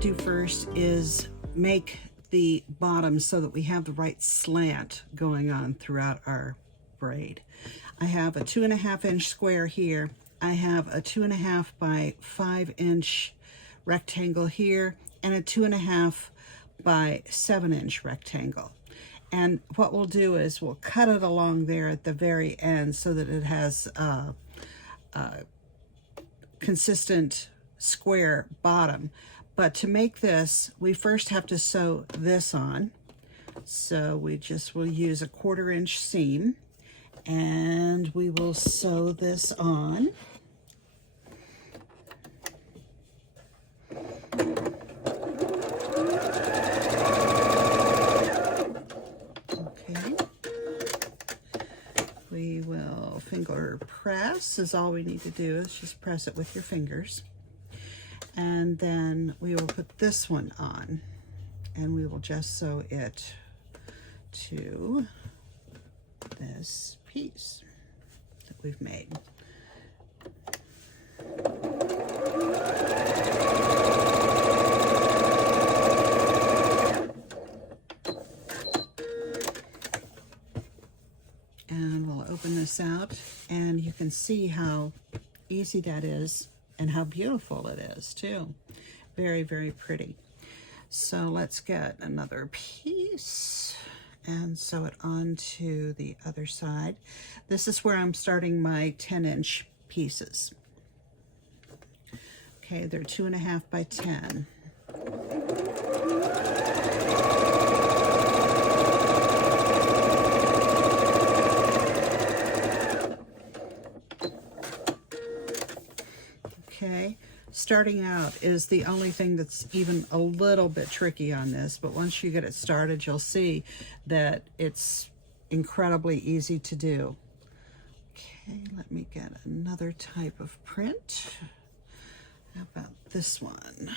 do first is make the bottom so that we have the right slant going on throughout our braid. I have a 2.5 inch square here. I have a 2.5 by 5 inch rectangle here, and a 2.5 by 7 inch rectangle. And what we'll do is we'll cut it along there at the very end so that it has a consistent square bottom. But to make this, we first have to sew this on. So we just will use a 1/4 inch seam, and we will sew this on. Okay. We will finger press, is all we need to do is just press it with your fingers. And then we will put this one on, and we will just sew it to this piece that we've made. And we'll open this out, and you can see how easy that is and how beautiful it is too. Very, very pretty. So let's get another piece and sew it onto the other side. This is where I'm starting my 10 inch pieces. Okay, they're 2.5 by 10. Okay, starting out is the only thing that's even a little bit tricky on this, but once you get it started, you'll see that it's incredibly easy to do. Okay, let me get another type of print. How about this one?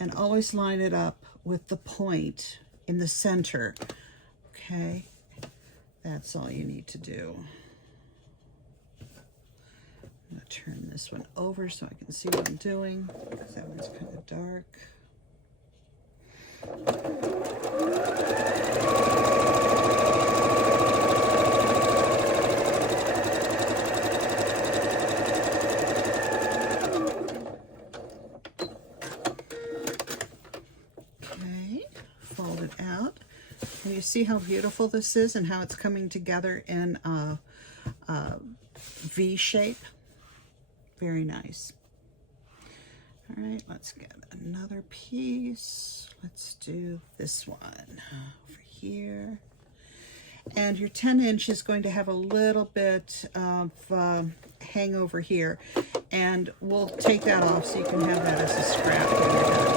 And always line it up with the point in the center. Okay, that's all you need to do. I'm going to turn this one over so I can see what I'm doing, because that one's kind of dark. Okay, fold it out. And you see how beautiful this is and how it's coming together in a V shape? Very nice. All right, let's get another piece. Let's do this one over here. And your 10 inch is going to have a little bit of hangover here, and we'll take that off so you can have that as a scrap when you're done.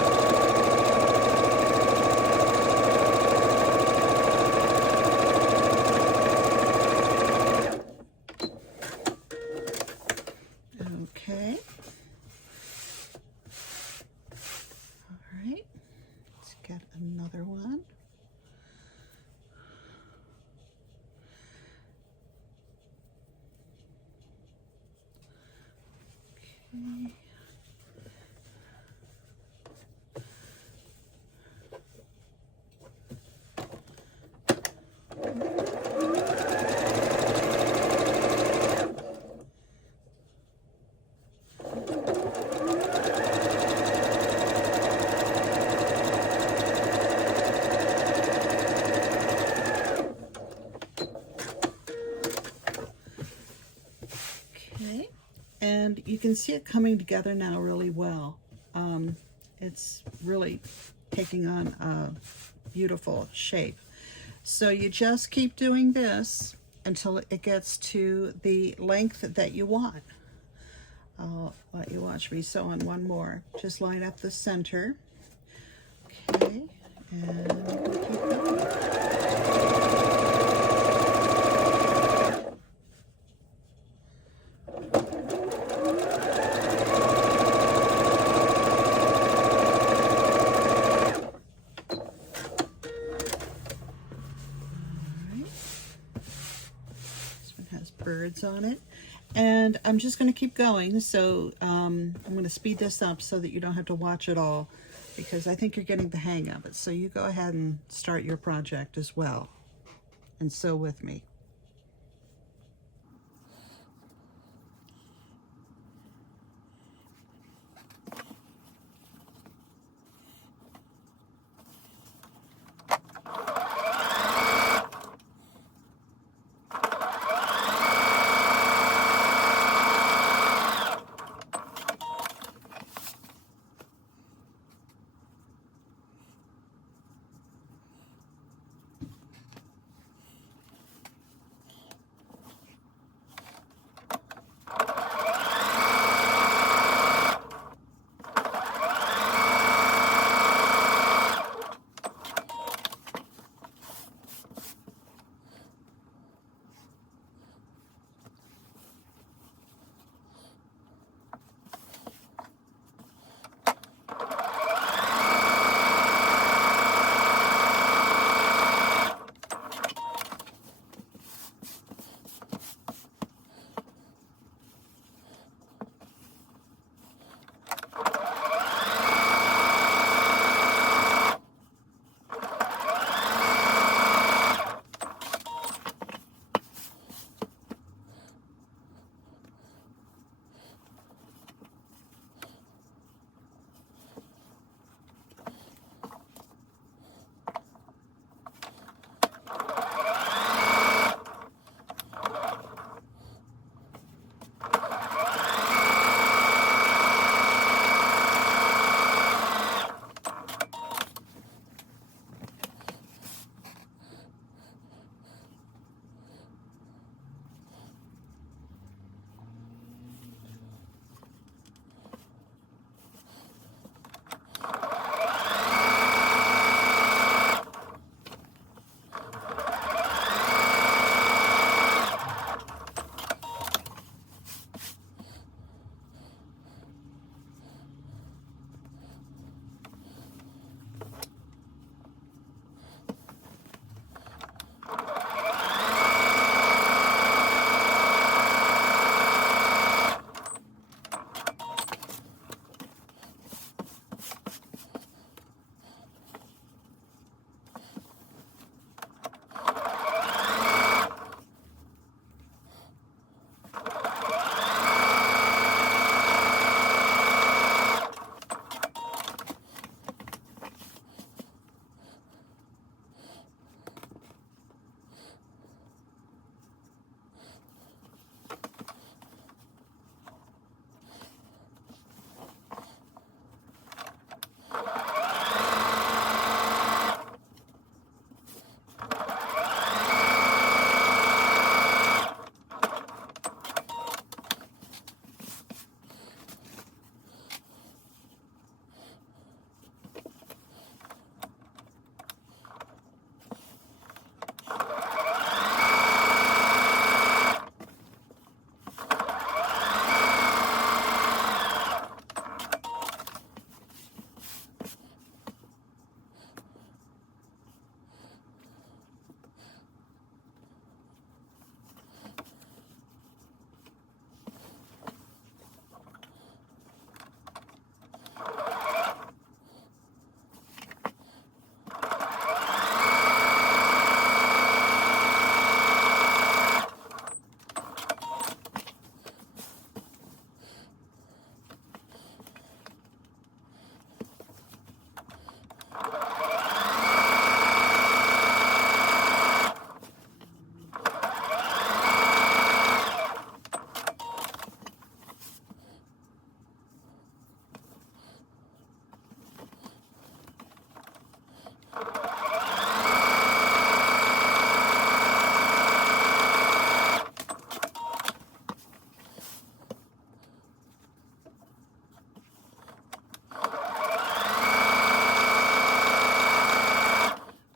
Okay. All right. Let's get another one. Okay. And you can see it coming together now really well. It's really taking on a beautiful shape. So you just keep doing this until it gets to the length that you want. I'll let you watch me sew on one more. Just line up the center. Okay, and we'll keep going. Birds on it, And I'm just going to keep going. So I'm going to speed this up so that you don't have to watch it all, because I think you're getting the hang of it. So you go ahead and start your project as well, and sew with me.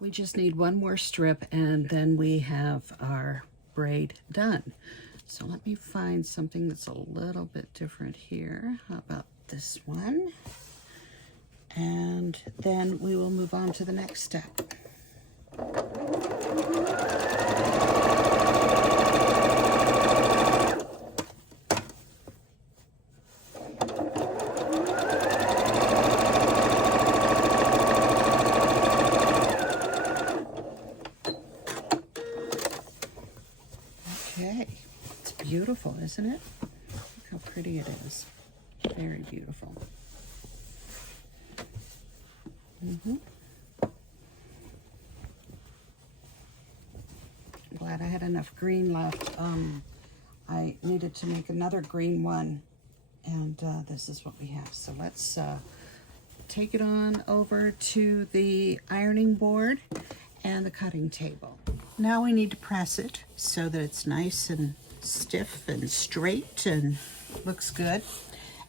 We just need one more strip and then we have our braid done. So let me find something that's a little bit different here. How about this one? And then we will move on to the next step. beautiful, isn't it? Look how pretty it is. Very beautiful. Glad I had enough green left. I needed to make another green one, and this is what we have. So let's take it on over to the ironing board and the cutting table. Now we need to press it so that it's nice and stiff and straight and looks good.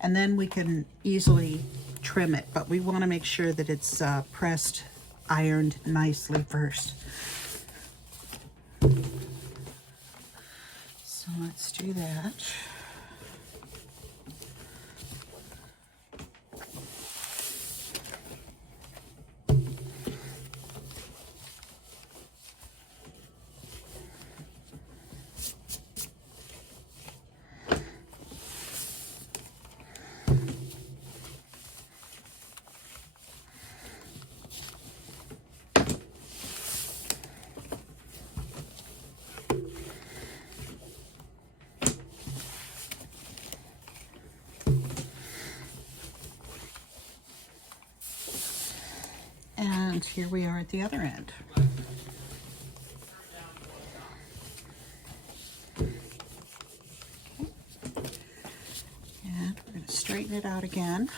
And then we can easily trim it, but we want to make sure that it's pressed, ironed nicely first. So let's do that. And here we are at the other end. Okay. And we're going to straighten it out again.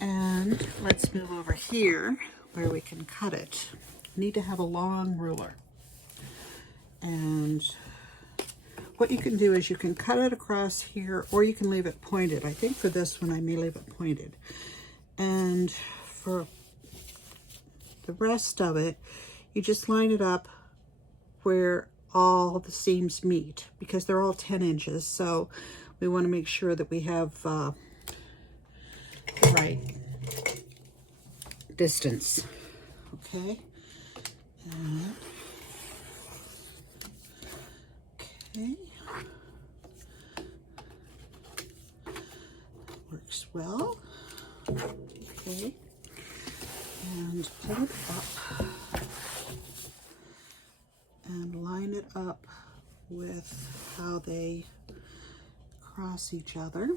And let's move over here where we can cut it. Need to have a long ruler. And what you can do is you can cut it across here, or you can leave it pointed. I think for this one I may leave it pointed. And for the rest of it, you just line it up where all the seams meet, because they're all 10 inches. So we want to make sure that we have the right distance. Okay. And, okay. Works well. Okay. And pull it up and line it up with how they cross each other.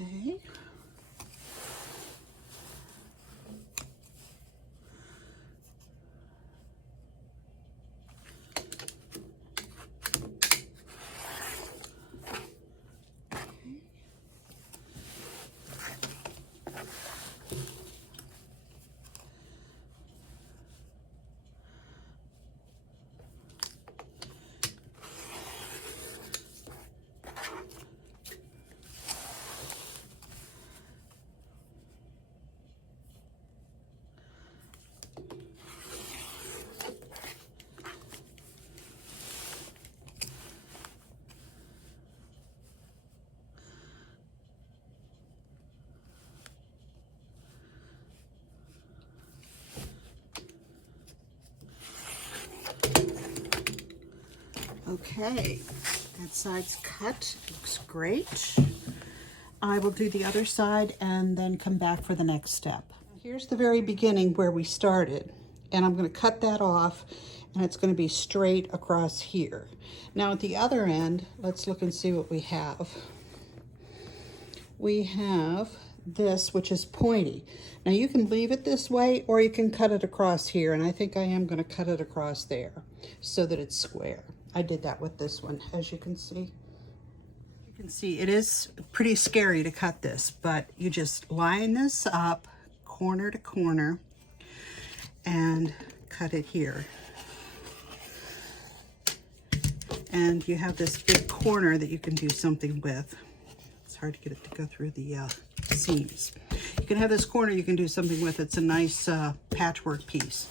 Okay. Okay, that side's cut, looks great. I will do the other side and then come back for the next step. Here's the very beginning where we started, and I'm going to cut that off, and it's going to be straight across here. Now at the other end, let's look and see what we have. We have this, which is pointy. Now you can leave it this way, or you can cut it across here, and I think I am going to cut it across there so that it's square. I did that with this one, as you can see. You can see it is pretty scary to cut this, but you just line this up corner to corner and cut it here. And you have this big corner that you can do something with. It's hard to get it to go through the seams. You can have this corner you can do something with. It's a nice patchwork piece.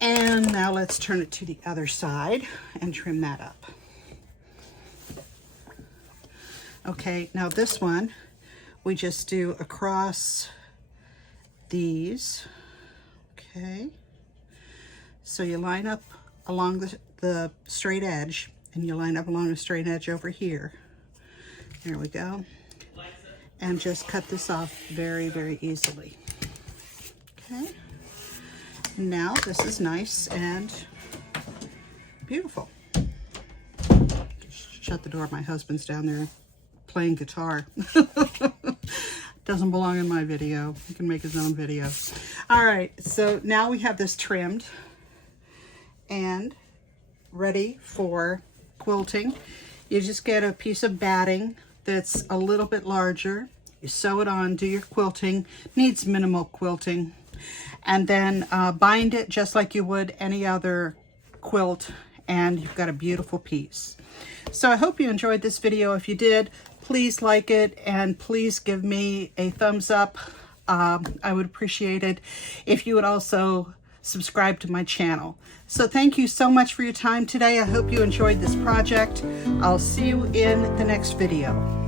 And now let's turn it to the other side and trim that up. Okay, now this one, we just do across these. Okay, so you line up along the straight edge, and you line up along the straight edge over here. There we go. And just cut this off very, very easily. Okay. Now this is nice and beautiful. Shut the door. My husband's down there playing guitar. Doesn't belong in my video. He can make his own video. All right, so now we have this trimmed and ready for quilting. You just get a piece of batting that's a little bit larger. You sew it on, do your quilting. Needs minimal quilting. And then bind it just like you would any other quilt, and you've got a beautiful piece. So I hope you enjoyed this video. If you did, please like it and please give me a thumbs up. I would appreciate it if you would also subscribe to my channel. So thank you so much for your time today. I hope you enjoyed this project. I'll see you in the next video.